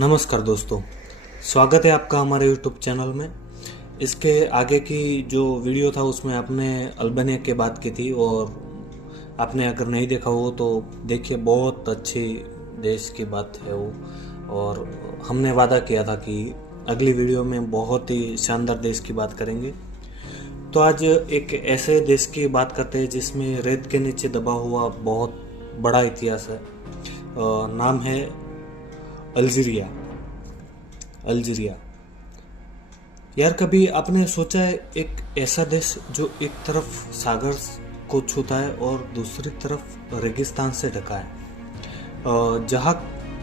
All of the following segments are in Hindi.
नमस्कार दोस्तों, स्वागत है आपका हमारे यूट्यूब चैनल में। इसके आगे की जो वीडियो था उसमें आपने अल्बानिया की बात की थी और आपने अगर नहीं देखा हो तो देखिए, बहुत अच्छी देश की बात है वो। और हमने वादा किया था कि अगली वीडियो में बहुत ही शानदार देश की बात करेंगे। तो आज एक ऐसे देश की बात करते हैं जिसमें रेत के नीचे दबा हुआ बहुत बड़ा इतिहास है। नाम है अल्जीरिया। अल्जीरिया यार, कभी आपने सोचा है एक ऐसा देश जो एक तरफ सागर को छूता है और दूसरी तरफ रेगिस्तान से ढका है, जहाँ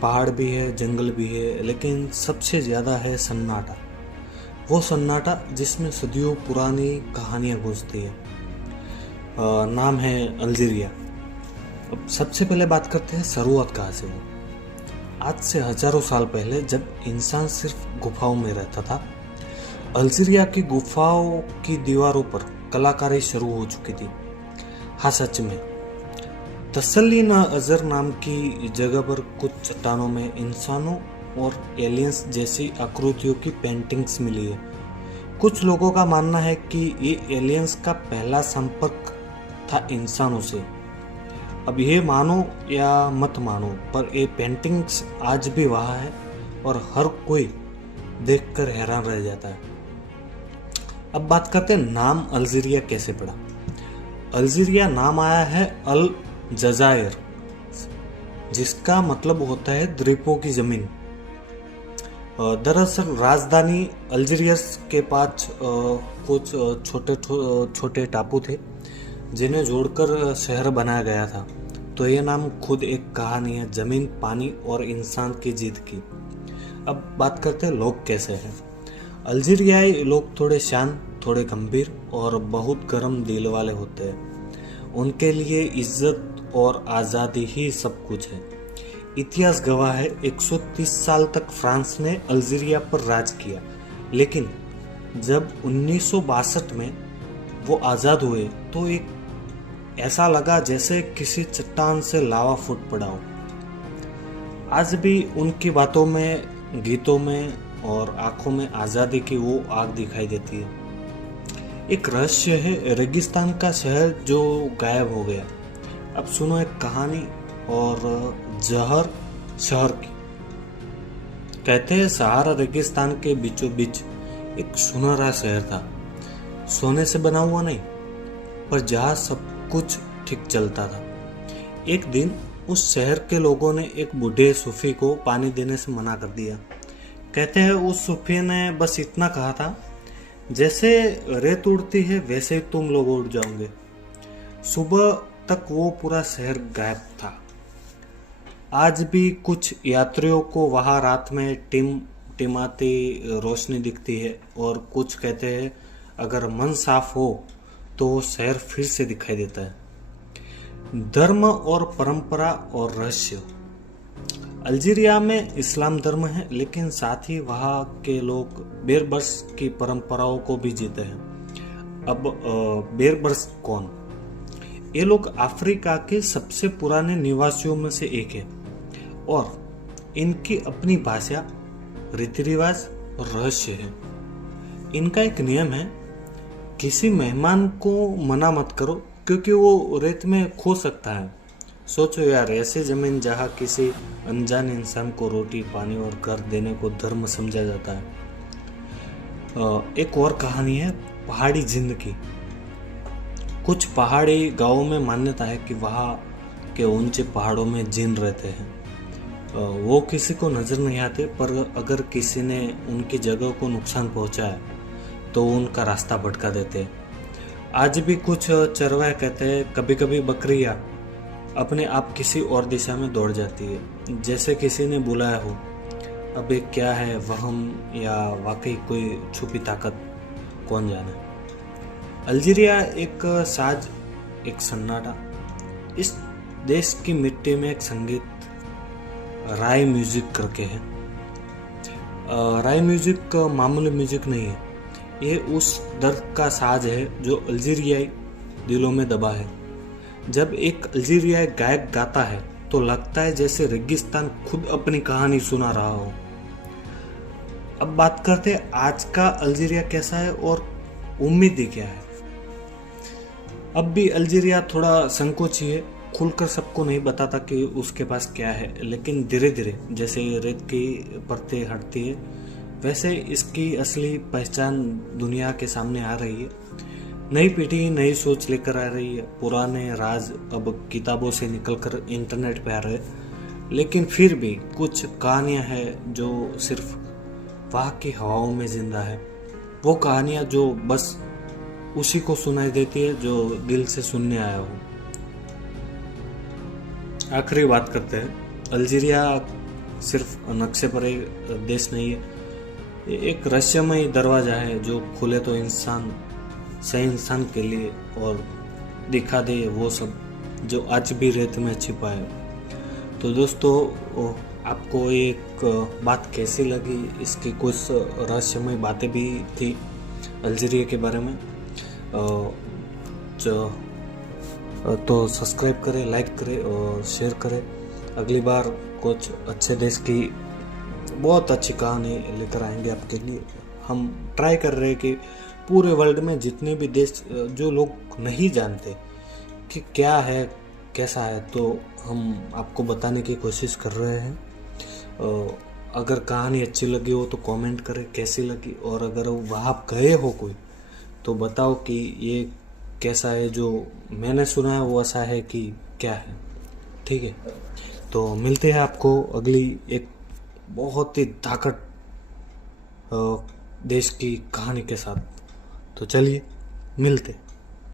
पहाड़ भी है, जंगल भी है, लेकिन सबसे ज़्यादा है सन्नाटा। वो सन्नाटा जिसमें सदियों पुरानी कहानियाँ गूंजती है। नाम है अल्जीरिया। अब सबसे पहले बात करते हैं शुरुआत कहाँ से हुई। आज से हजारों साल पहले जब इंसान सिर्फ गुफाओं में रहता था, अल्जीरिया की गुफाओं की दीवारों पर कलाकारी शुरू हो चुकी थी। हाँ, सच में। तसल्ली न अजर नाम की जगह पर कुछ चट्टानों में इंसानों और एलियंस जैसी आकृतियों की पेंटिंग्स मिली है। कुछ लोगों का मानना है कि ये एलियंस का पहला संपर्क था इंसानों से। अब ये मानो या मत मानो, पर ये पेंटिंग्स आज भी वहाँ है और हर कोई देखकर हैरान रह जाता है। अब बात करते हैं नाम अल्जीरिया कैसे पड़ा। अल्जीरिया नाम आया है अल जजायर, जिसका मतलब होता है द्वीपों की जमीन। दरअसल राजधानी अल्जीरियस के पास कुछ छोटे छोटे टापू थे जिन्हें जोड़कर शहर बनाया गया था। तो ये नाम खुद एक कहानी है, जमीन, पानी और इंसान की जीत की। अब बात करते हैं लोग कैसे हैं। अल्जीरियाई लोग थोड़े शांत, थोड़े गंभीर और बहुत गर्म दिल वाले होते हैं। उनके लिए इज्जत और आज़ादी ही सब कुछ है। इतिहास गवाह है 130 साल तक फ्रांस ने अल्जीरिया पर राज किया, लेकिन जब 1962 में वो आज़ाद हुए तो एक ऐसा लगा जैसे किसी चट्टान से लावा फूट पड़ा हो। आज भी उनकी बातों में, गीतों में और आंखों में आज़ादी की वो आग दिखाई देती है। एक रहस्य है रेगिस्तान का शहर जो गायब हो गया। अब सुनो एक कहानी और जहर शहर की। कहते हैं सहारा रेगिस्तान के बीचों बीच एक सुनहरा शहर था, सोने से बना हुआ नहीं, पर जहाँ सब कुछ ठीक चलता था। एक दिन उस शहर के लोगों ने एक बूढ़े सूफी को पानी देने से मना कर दिया। कहते हैं उस सूफी ने बस इतना कहा था, जैसे रेत उड़ती है वैसे ही तुम लोग उड़ जाओगे। सुबह तक वो पूरा शहर गायब था। आज भी कुछ यात्रियों को वहां रात में टिमाती रोशनी दिखती है और कुछ कहते हैं अगर मन साफ हो तो वो शहर फिर से दिखाई देता है। धर्म और परंपरा और रहस्य। अल्जीरिया में इस्लाम धर्म है, लेकिन साथ ही वहाँ के लोग बेरबर्स की परंपराओं को भी जीते हैं। अब बेरबर्स कौन? ये लोग अफ्रीका के सबसे पुराने निवासियों में से एक है और इनकी अपनी भाषा, रीति रिवाज और रहस्य है। इनका एक नियम है, किसी मेहमान को मना मत करो क्योंकि वो रेत में खो सकता है। सोचो यार, ऐसी जमीन जहाँ किसी अनजान इंसान को रोटी, पानी और घर देने को धर्म समझा जाता है। एक और कहानी है पहाड़ी जिन्न की। कुछ पहाड़ी गांवों में मान्यता है कि वहाँ के ऊंचे पहाड़ों में जिन्न रहते हैं। वो किसी को नजर नहीं आते, पर अगर किसी ने उनकी जगह को नुकसान पहुंचाया तो उनका रास्ता भटका देते हैं। आज भी कुछ चरवाहे कहते हैं कभी कभी बकरियां अपने आप किसी और दिशा में दौड़ जाती है, जैसे किसी ने बुलाया हो। अब ये क्या है, वहम या वाकई कोई छुपी ताकत, कौन जाने। अल्जीरिया एक साज, एक सन्नाटा। इस देश की मिट्टी में एक संगीत राय म्यूजिक करके है। राय म्यूजिक मामूली म्यूजिक नहीं है, ये उस दर्द का साज है जो अल्जीरियाई दिलों में दबा है। जब एक अल्जीरियाई गायक गाता है तो लगता है जैसे रेगिस्तान खुद अपनी कहानी सुना रहा हो। अब बात करते हैं आज का अल्जीरिया कैसा है और उम्मीदें क्या है। अब भी अल्जीरिया थोड़ा संकोची है, खुलकर सबको नहीं बताता कि उसके पास क्या है, लेकिन धीरे धीरे जैसे रेत की परतें हटती है वैसे इसकी असली पहचान दुनिया के सामने आ रही है। नई पीढ़ी नई सोच लेकर आ रही है, पुराने राज अब किताबों से निकलकर इंटरनेट पे आ रहे हैं, लेकिन फिर भी कुछ कहानियां हैं जो सिर्फ वहाँ की हवाओं में जिंदा है। वो कहानियां जो बस उसी को सुनाई देती है जो दिल से सुनने आया हो। आखिरी बात करते हैं, अल्जीरिया सिर्फ नक्शे पर एक देश नहीं है, ये एक रहस्यमय दरवाजा है जो खुले तो इंसान सही इंसान के लिए और दिखा दे वो सब जो आज भी रेत में छिपा है। तो दोस्तों, आपको एक बात कैसी लगी, इसकी कुछ रहस्यमय बातें भी थी अल्जीरिया के बारे में। तो सब्सक्राइब करें, लाइक करें और शेयर करें। अगली बार कुछ अच्छे देश की बहुत अच्छी कहानी लेकर आएंगे आपके लिए। हम ट्राई कर रहे हैं कि पूरे वर्ल्ड में जितने भी देश जो लोग नहीं जानते कि क्या है कैसा है, तो हम आपको बताने की कोशिश कर रहे हैं। अगर कहानी अच्छी लगी हो तो कमेंट करें कैसी लगी, और अगर वहाँ आप गए हो कोई तो बताओ कि ये कैसा है, जो मैंने सुना है वो ऐसा है कि क्या है। ठीक है, तो मिलते हैं आपको अगली एक बहुत ही ताकत देश की कहानी के साथ। तो चलिए मिलते।